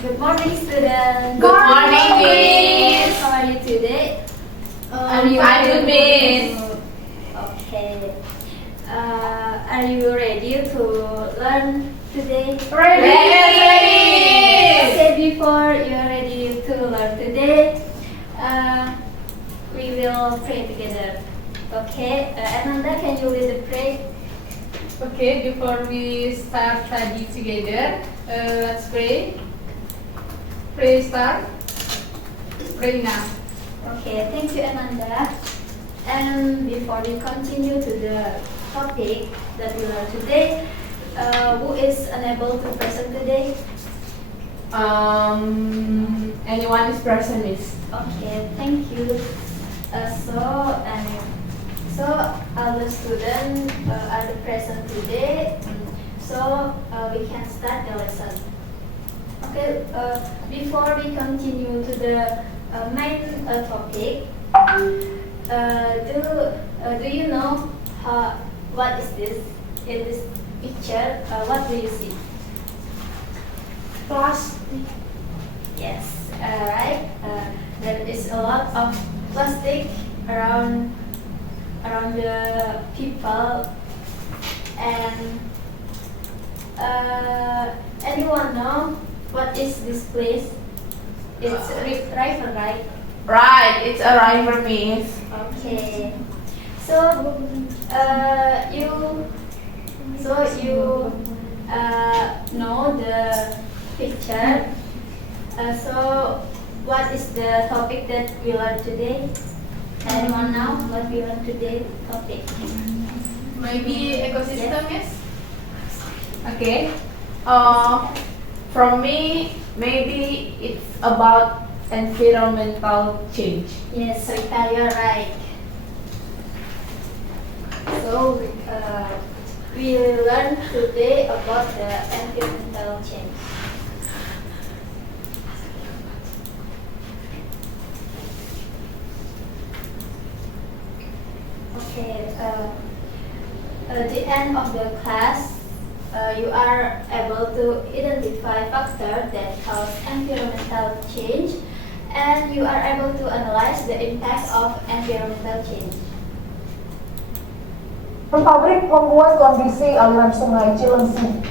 Good morning, students. Good morning, Miss. How are you today? I'm fine, good, Miss. Okay. Are you ready to learn today? Ready. Okay, before you're ready to learn today, we will pray together. Okay, Ananda, can you lead the prayer? Okay, before we start study together, let's pray. Pray start. Pray now. Okay, thank you, Ananda. And before we continue to the topic that we learn today, who is unable to present today? Anyone is present, Miss? Okay, thank you. So all the students are present today. So we can start the lesson. Okay. Before we continue to the main topic, do you know what is this in this picture? What do you see? Plastic. Yes, right. There is a lot of plastic around the people, and anyone know what is this place? It's a river, right? Right, it's a river, Miss. Okay. So you know the picture. So what is the topic that we learn today? Anyone know what we learn today? Topic. Maybe ecosystem, Yes. yes? Okay. From me, maybe it's about environmental change. Yes, Rita, you're right. So we learn today about the environmental change. Okay. At the end of the class, you are able to identify factors that cause environmental change, and you are able to analyze the impact of environmental change. Pabrik membuat kondisi aliran sungai Cilengsi.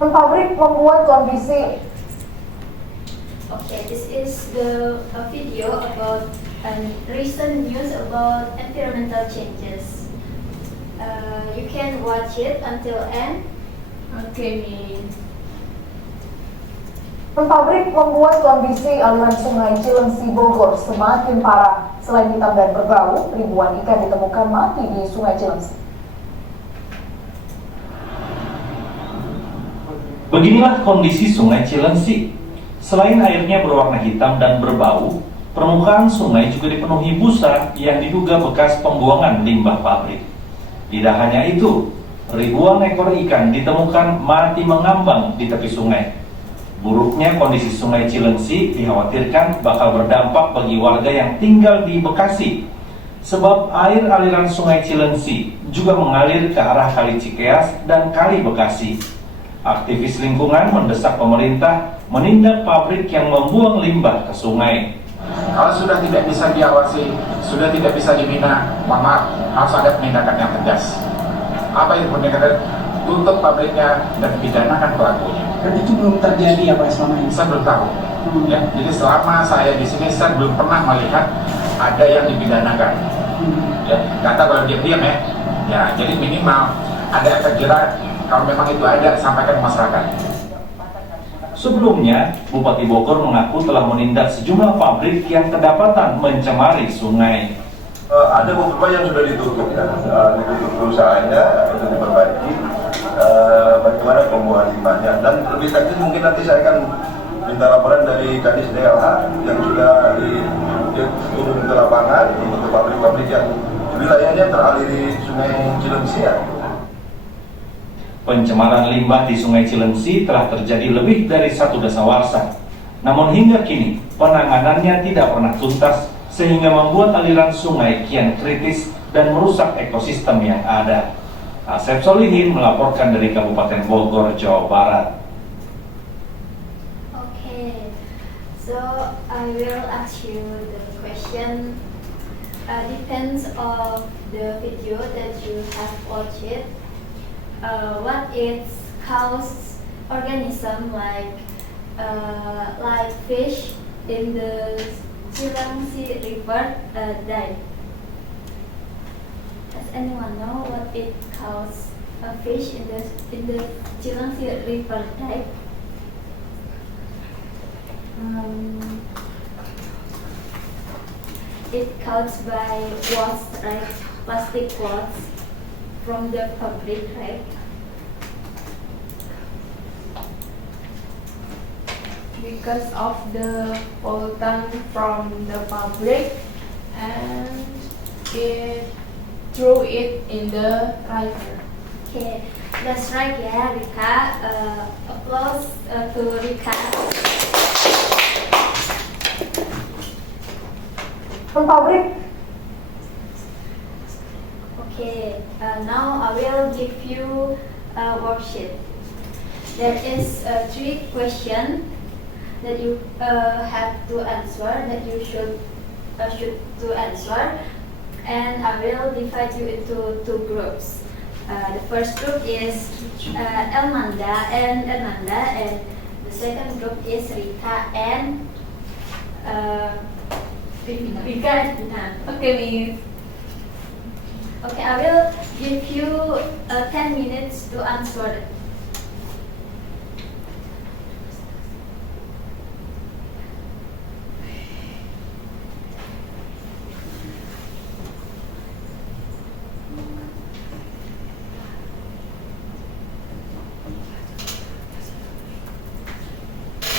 Pabrik membuat kondisi. Okay, this is the video about recent news about environmental changes. You can watch it until end. Okay, Miss. Pabrik membuat kondisi aliran sungai Cilengsi Bogor semakin parah. Selain hitam dan berbau, ribuan ikan ditemukan mati di sungai Cilengsi. Beginilah kondisi sungai Cilengsi. Selain airnya berwarna hitam dan berbau, permukaan sungai juga dipenuhi busa yang diduga bekas pembuangan limbah pabrik. Tidak hanya itu, ribuan ekor ikan ditemukan mati mengambang di tepi sungai. Buruknya kondisi sungai Cilengsi dikhawatirkan bakal berdampak bagi warga yang tinggal di Bekasi, sebab air aliran sungai Cilengsi juga mengalir ke arah Kali Cikeas dan Kali Bekasi. Aktivis lingkungan mendesak pemerintah menindak pabrik yang membuang limbah ke sungai. Kalau sudah tidak bisa diawasi, sudah tidak bisa dibina, maka harus ada penindakan yang tegas. Apa itu penindakan? Tutup pabriknya dan pidanakan pelakunya. Dan itu belum terjadi ya Pak selama ini? Saya belum tahu. Ya, jadi selama saya di sini saya belum pernah melihat ada yang dipidanakan. Ya, kata kalau diam ya. Ya, jadi minimal ada efek jerah. Kalau memang itu ada, sampaikan ke masyarakat. Sebelumnya, Bupati Bogor mengaku telah menindak sejumlah pabrik yang kedapatan mencemari sungai. Ada beberapa yang sudah ditutup ya, ditutup perusahaannya untuk diperbaiki bagaimana pembuangan limbahnya. Dan lebih teknis mungkin nanti saya akan minta laporan dari Kadis DLH yang sudah turun ke lapangan untuk pabrik-pabrik yang wilayahnya teraliri sungai Cilengsi ya. Pencemaran limbah di Sungai Cilengsi telah terjadi lebih dari 1 dasawarsa. Namun hingga kini, penanganannya tidak pernah tuntas sehingga membuat aliran sungai kian kritis dan merusak ekosistem yang ada. Asep Solihin melaporkan dari Kabupaten Bogor, Jawa Barat. Okay, so I will ask you the question. Depends of the video that you have watched. What is cause organism like fish in the Cilengsi River died? Does anyone know what it cause a fish in the Cilengsi River died? It caused by waste, right? Plastic waste from the public, right? Because of the pollutant from the public, and it threw it in the river. Okay, that's right, yeah, Rika. Applause to Rika. Pabrik. Okay, now I will give you a worksheet. There is 3 questions that you have to answer, that you should to answer, and I will divide you into 2 groups. The first group is Elmanda and Hernanda, and the second group is Rika and Rika and Vina. Okay, Miss. Okay, I will give you 10 minutes to answer.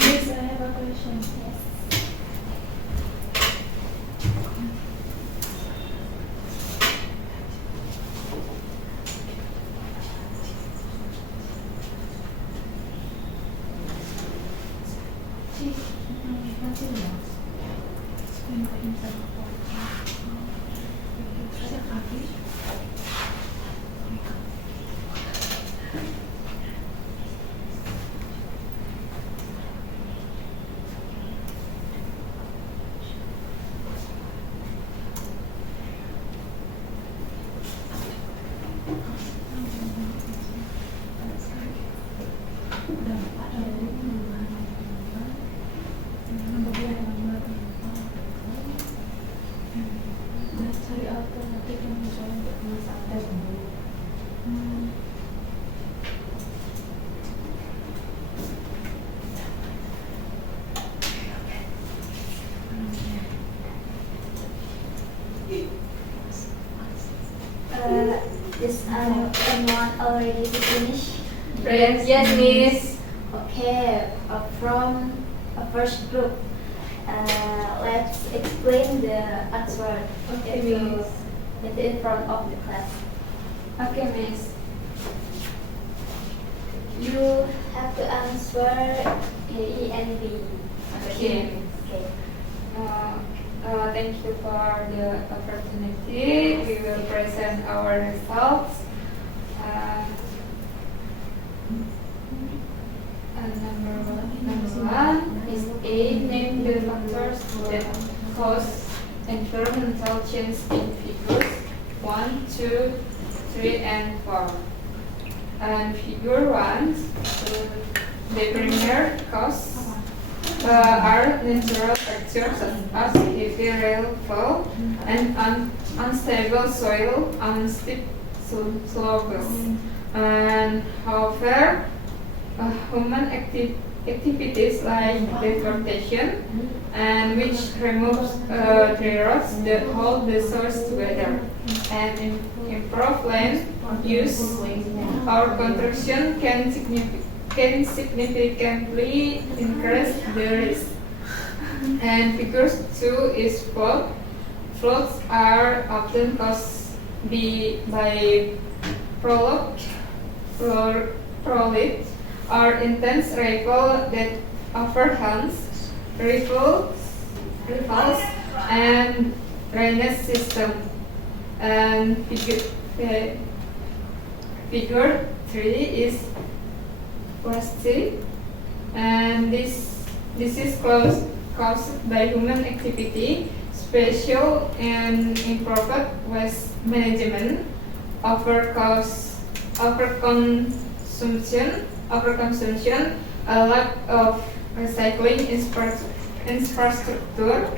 Miss, I have a question. Cari alternatif yang mencoba untuk menyelesaikan. Is anyone already finished? Yes, Miss. Okay, from first group, let's explain the answer Okay, into, Miss. in front of the class. Okay, Miss. You have to answer A, E, and B. Okay. Okay. Thank you for the opportunity. We will present our results. Number one is A. Name the factors that cause environmental change in figures 1, 2, 3, and 4. And figure 1, the premier cause are natural factors such as heavy rainfall and unstable soil on steep slopes. And however, human activities like deforestation and which removes tree roots that hold the soils together and improve land use or construction can significantly increase the risk. And figure 2 is flood. Floods are often caused by prolonged or intense rainfall that overwhelms rivers and drainage system. And figure 3 is wasting, and this is caused by human activity, spatial and improper waste management, overconsumption, a lack of recycling infrastructure,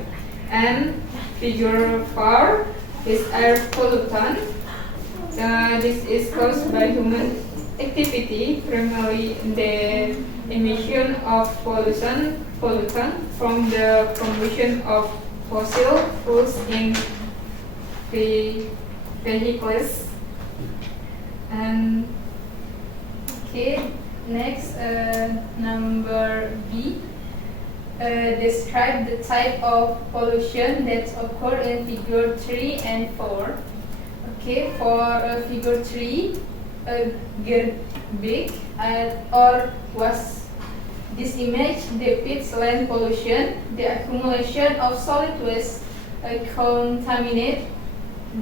and figure 4 is air pollutant. This is caused by human activity, primarily the emission of pollutant from the combustion of fossil fuels in vehicles. And okay, next number B. Describe the type of pollution that occur in figure 3 and 4. Okay, for figure 3, garbage or waste. This image depicts land pollution. The accumulation of solid waste contaminate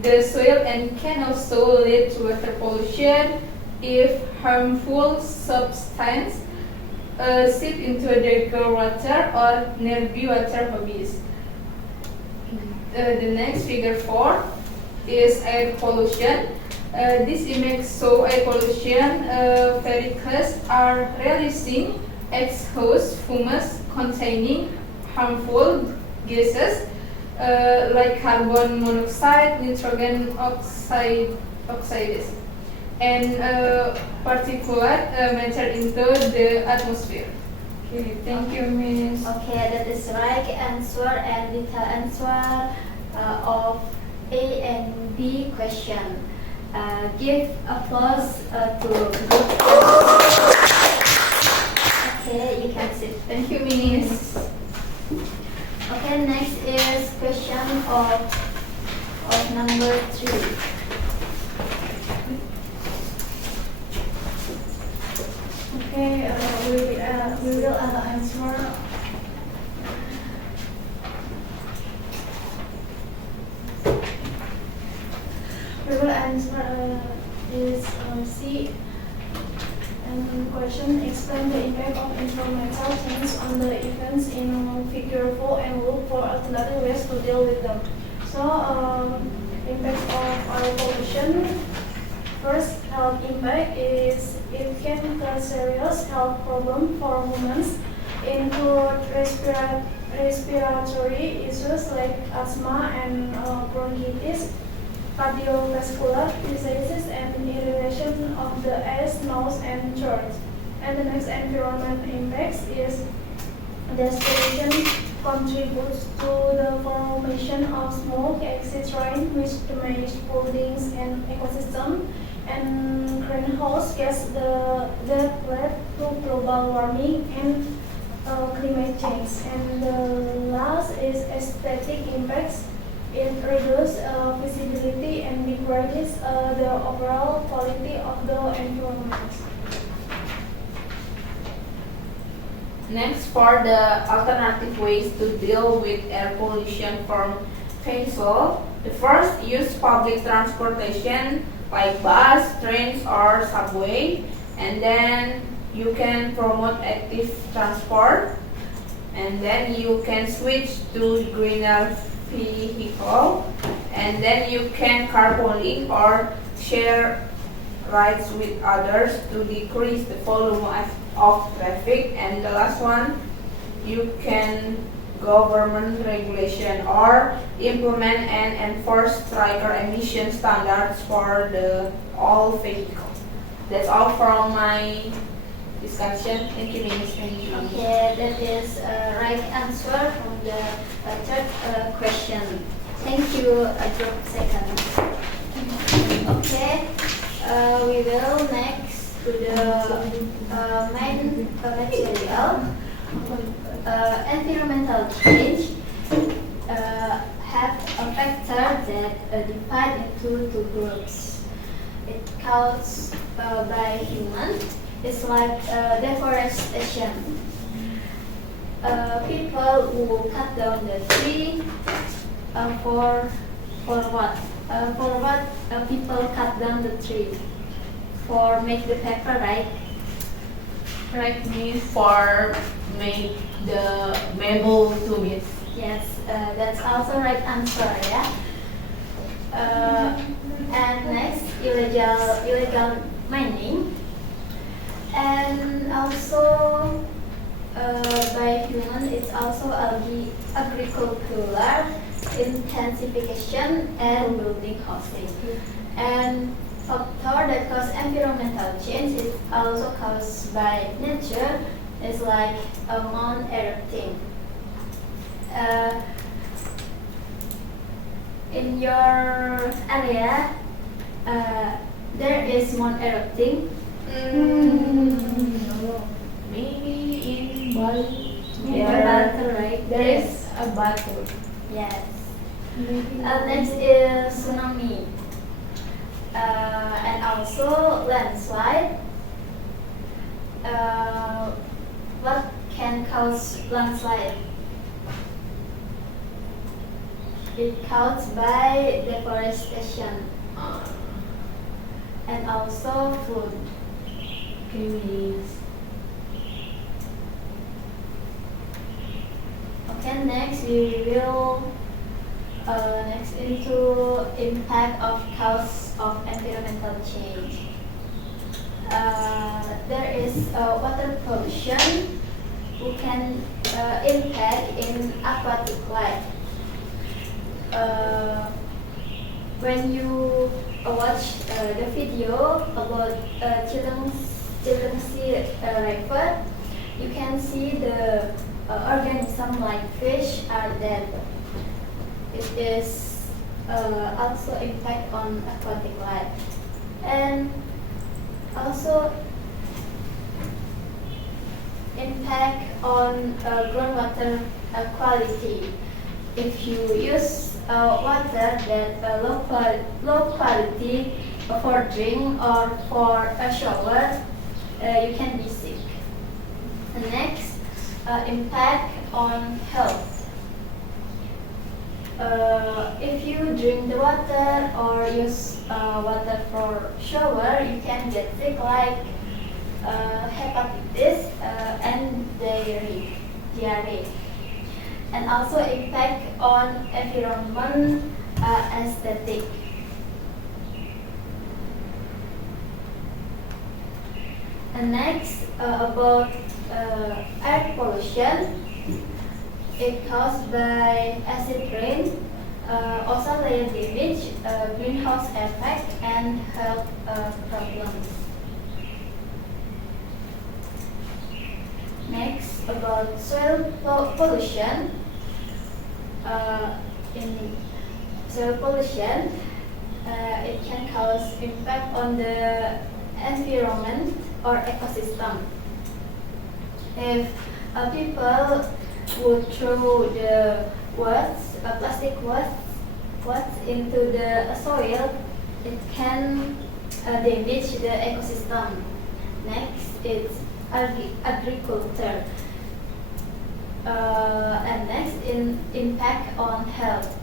the soil and can also lead to water pollution if harmful substances seep into the groundwater or nearby water bodies. The next figure 4 is air pollution. This image shows air pollution. Vehicles are releasing exhaust fumes containing harmful gases like carbon monoxide, nitrogen oxides, and particulate matter into the atmosphere. Okay, thank you, Miss. Okay, that is right answer and detailed answer of A and B question. Give applause to group. Okay, you can sit. Thank you, Miss. Okay, next is question of number 3. Okay, we will answer. We will answer this C and question. Explain the impact of environmental change on the events in figure 4 and look for alternative ways to deal with them. So, impact of air pollution. First, health impact is it can cause serious health problems for humans, include respiratory issues like asthma and bronchitis, cardiovascular diseases, and irritation of the eyes, nose, and throat. And the next environment impacts is desolation contributes to the formation of smoke, acid rain, which damage buildings and ecosystem, and greenhouse gas that lead to global warming and climate change. And the last is aesthetic impacts. It reduces visibility and degrades the overall quality of the environment. Next, for the alternative ways to deal with air pollution from vehicles, the first, use public transportation like bus, trains, or subway, and then you can promote active transport, and then you can switch to greener vehicle, and then you can carpooling or share rides with others to decrease the volume of traffic. And the last one, you can government regulation or implement and enforce strict emission standards for all vehicles. That's all from my discussion. Thank you, Miss. Okay, that is right answer from the third question. Thank you, group second. Okay, we will next to the main material. Environmental change have a factor that divide into two groups. It caused by human. It's like deforestation. people who cut down the tree for what? People cut down the tree for make the paper, right? Right, means for make the memo to it. Yes, that's also right answer, yeah. And next, illegal mining, and also by human, it's also agricultural intensification and building housing. And factor that cause environmental change is also caused by nature, is like a mount erupting. In your area, there is mount erupting. No. Maybe in Bali. Batu, right? There is a batu. Yes. Next is tsunami, and also landslide. What can cause landslide? It caused by deforestation and also flood. Okay, next we will next into impact of cause of environmental change. There is water pollution who can impact in aquatic life. When you watch the video about children's river, you can see the organism like fish are dead. It is also impact on aquatic life, and also impact on groundwater quality. If you use water that low quality for drink or for a shower, you can be sick. The next, impact on health. If you drink the water or use water for shower, you can get sick like hepatitis and diarrhea. And also impact on environment, aesthetic. And next, about air pollution. It caused by acid rain, ozone layer damage, greenhouse effect, and health problems. Next, about soil pollution. In soil pollution, it can cause impact on the environment or ecosystem. If people would throw the plastic waste into the soil, it can damage the ecosystem. Next, it's agriculture. And next, impact on health.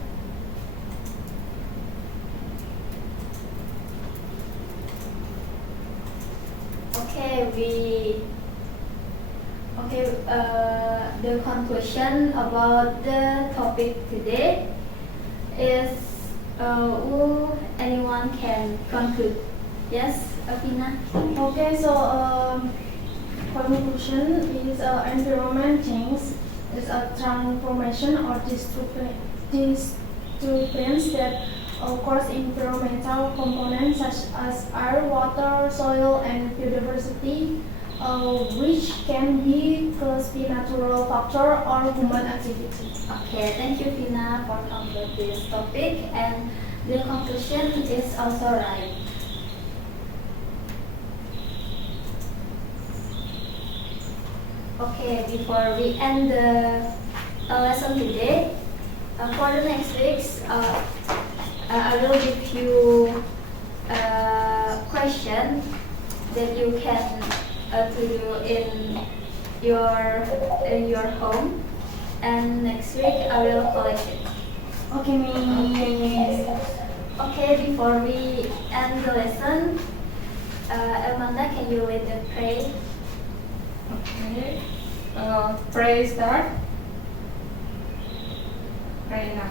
The conclusion about the topic today is anyone can conclude. Yes, Afina? Okay, so conclusion is environment change is a transformation or disturbance that occurs in environmental components such as air, water, soil, and biodiversity, which can be caused by natural factor or human activity. Okay, thank you, Vina, for concluding this topic, and the conclusion is also right. Okay, before we end the lesson today, for the next weeks, I will give you a question that you can to do in in your home, and next week I will collect it. Okay, Miss. Okay, before we end the lesson, Elmanda, can you lead the prayer? Okay. Pray start. Pray now.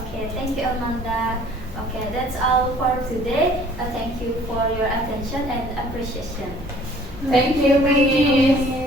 Okay, thank you, Elmanda. Okay, that's all for today. Thank you for your attention and appreciation. Thank you, Miss.